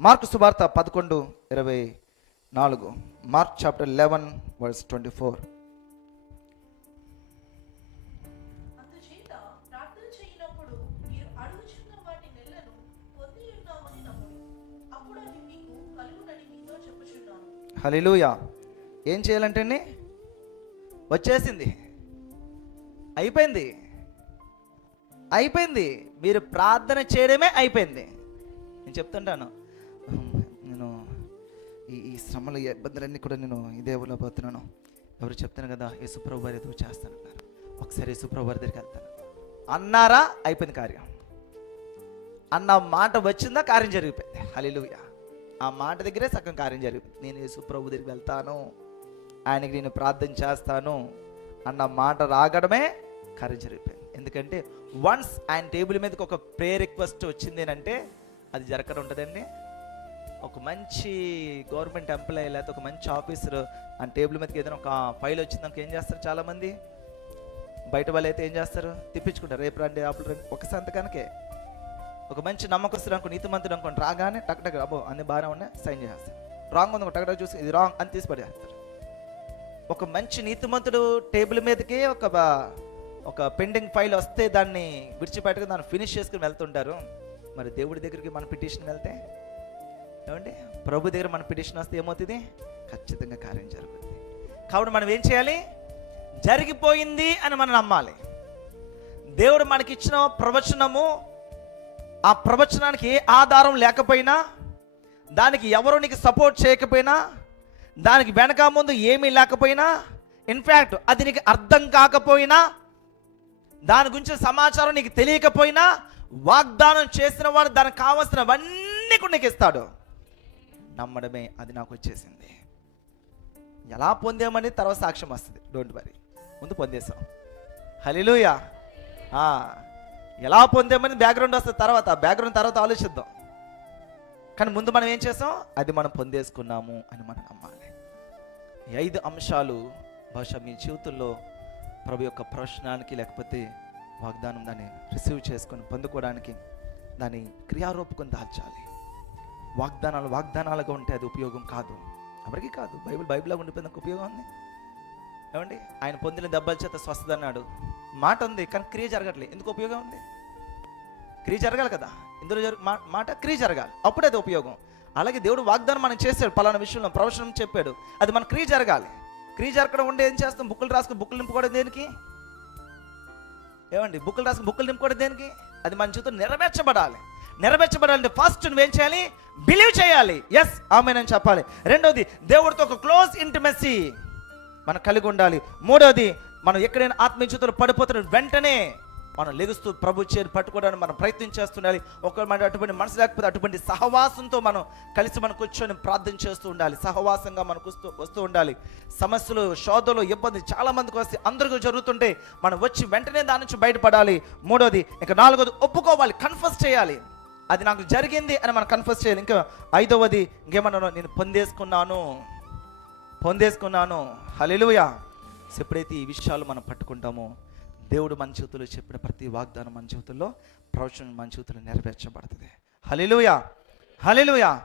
Mark సువార్త పదకొండు ఇరవై నాలుగు. Mark chapter eleven verse twenty four hallelujah ఏం చేయాలంటే అండి? వచ్చేసింది. అయిపోయింది. అయిపోయింది. మీరు ప్రార్థన చేయడమే అయిపోయింది. నేను చెప్తుంటాను. "ఉమ్, నేను ఈ ఈ శ్రమలు ఇబ్బందులన్నీ కూడా నేను ఇదే పోతున్నాను. ఎవరు చెప్తాను కదా యేసుప్రభు వారి ఏదో చేస్తానన్నారు ఒకసారి యేసుప్రభు వారి దగ్గరికి వెళ్తాను. అన్నారా? అయిపోయింది కార్యం. అన్న మాట వచ్చిందా? కార్యం జరిగిపోయింది. హలిలుయా ఆ మాట దగ్గరే సగం కార్యం జరిగిపోయింది. నేను యేసుప్రభు దగ్గరికి వెళ్తాను. ఆయనకి నేను ప్రార్థన చేస్తాను. అన్న మాట రాగడమే కార్యం జరిగిపోయింది. ఎందుకంటే వన్స్ ఆయన టేబుల్ మీదకి ఒక ప్రే రిక్వెస్ట్ వచ్చింది అంటే అది జరగడం ఉంటుందండి. ఒక మంచి గవర్నమెంట్ ఎంప్లాయీ లేకపోతే ఒక మంచి ఆఫీసర్ ఆ టేబుల్ మీదకి ఏదైనా ఒక ఫైల్ వచ్చిందాక ఏం చేస్తారు చాలామంది? బయట వాళ్ళు అయితే ఏం చేస్తారు? తిప్పించుకుంటారు. రేపు రండి అప్పుడు రండి. ఒక సంతకానికే. ఒక మంచి నమ్మకస్తుడు అనుకో నీతిమంతుడు అనుకోండి రాగానే టక్ టక్ అబ్బో అన్ని బాగానే ఉన్నాయి సైన్ చేస్తారు రాంగ్ ఉంది టక్ టక్ చూసి ఇది రాంగ్ అని తీసి పడేస్తారు. ఒక మంచి నీతిమంతుడు టేబుల్ మీదకి ఒక ఒక పెండింగ్ ఫైల్ వస్తే దాన్ని విడిచిపెట్టుకుని దాన్ని ఫినిష్ చేసుకుని వెళ్తుంటారు. మరి దేవుడి దగ్గరికి మన పిటిషన్ వెళ్తే? ఏమండి? ప్రభు దగ్గర మన పిటిషన్ వస్తే ఏమవుతుంది? ఖచ్చితంగా కార్యం జరుగుతుంది. కాబట్టి మనం ఏం చేయాలి? జరిగిపోయింది అని మనం నమ్మాలి. దేవుడు మనకిచ్చిన ప్రవచనము ఆ ప్రవచనానికి ఏ ఆధారం లేకపోయినా దానికి ఎవరు నీకు సపోర్ట్ చేయకపోయినా దానికి వెనక ముందు ఏమీ లేకపోయినా ఇన్ఫ్యాక్ట్ అది నీకు అర్థం కాకపోయినా దాని గురించి సమాచారం నీకు తెలియకపోయినా వాగ్దానం చేసిన వాడు దానికి కావలసినవన్నీ కూడా నీకు ఇస్తాడు. నమ్మడమే అది నాకు వచ్చేసింది. ఎలా పొందామని తర్వాత సాక్ష్యం వస్తుంది. డోంట్ వరీ ముందు పొందేసాం హలిలుయా ఎలా పొందామని బ్యాక్గ్రౌండ్ వస్తుంది తర్వాత. బ్యాక్గ్రౌండ్ తర్వాత ఆలోచిద్దాం. కానీ ముందు మనం ఏం చేసాం అది మనం పొందేసుకున్నాము అని మనం నమ్మాలి. ఈ ఐదు అంశాలు బహుశా మీ జీవితంలో ప్రభు యొక్క ప్రశ్నానికి లేకపోతే వాగ్దానం దాన్ని రిసీవ్ చేసుకొని పొందుకోవడానికి దాన్ని క్రియారూపకం దాల్చాలి. వాగ్దానాలు వాగ్దానాలుగా ఉంటే అది ఉపయోగం కాదు. ఎవరికి కాదు. బైబిల్ బైబిల్లో ఉండిపోయినందుకు ఉపయోగం ఉంది. ఏమండి? ఆయన పొందిన దెబ్బల చేత స్వస్థత అన్నాడు. మాట ఉంది కానీ క్రియ జరగట్లేదు ఎందుకు ఉపయోగం ఉంది? క్రియ జరగాలి కదా. ఇందులో జరు మా- మాట క్రియ జరగాలి. అప్పుడే అది ఉపయోగం. అలాగే దేవుడు వాగ్దానం మనం చేశాడు పలానా విషయంలో ప్రవచనం చెప్పాడు. అది మన క్రియ జరగాలి. క్రియ జరగడం ఉంటే ఏం చేస్తాం? బుక్కులు రాసుకుని బుక్కులు నింపుకోవడం దేనికి? ఏమండి? బుక్కులు రాసుకుని బుక్కులు నింపుకోవడం దేనికి? అది మన జీవితం నెరవేర్చబడాలి. నెరవేర్చబడాలంటే ఫస్ట్ నువ్వేం చేయాలి? బిలీవ్ చేయాలి. ఎస్ ఆమెనని చెప్పాలి. రెండోది దేవుడితో ఒక క్లోజ్ ఇంటిమెసీ మనం కలిగి ఉండాలి. మూడోది మనం ఎక్కడైనా ఆత్మీయతలు పడిపోతున్న వెంటనే మనం లెగుస్తూ ప్రభు చేరు పట్టుకోవడానికి మనం ప్రయత్నం చేస్తుండాలి. ఒకరు మన అటువంటి మనసు లేకపోతే అటువంటి సహవాసంతో మనం కలిసి మనం కూర్చొని ప్రార్థన చేస్తూ ఉండాలి. సహవాసంగా మనకు వస్తూ వస్తూ ఉండాలి. సమస్యలు శోధలు ఇబ్బంది చాలా మందికి వస్తే అందరికీ జరుగుతుంటే మనం వచ్చి వెంటనే దాని నుంచి బయటపడాలి. మూడోది ఇంకా నాలుగోది ఒప్పుకోవాలి కన్ఫర్స్ చేయాలి. అది నాకు జరిగింది అని మనం కన్ఫర్స్ చేయాలి. ఇంకా ఐదవది ఇంకేమన్నాను నేను పొందేసుకున్నాను. పొందేసుకున్నాను. హలెలుయా ఎప్పుడైతే ఈ విషయాలు మనం పట్టుకుంటామో దేవుడు మన చేతుల్లో చెప్పిన ప్రతి వాగ్దానం మన జీవితంలో ప్రవచనం మన జీవితంలో నెరవేర్చబడుతుంది. హల్లెలూయా. హల్లెలూయా.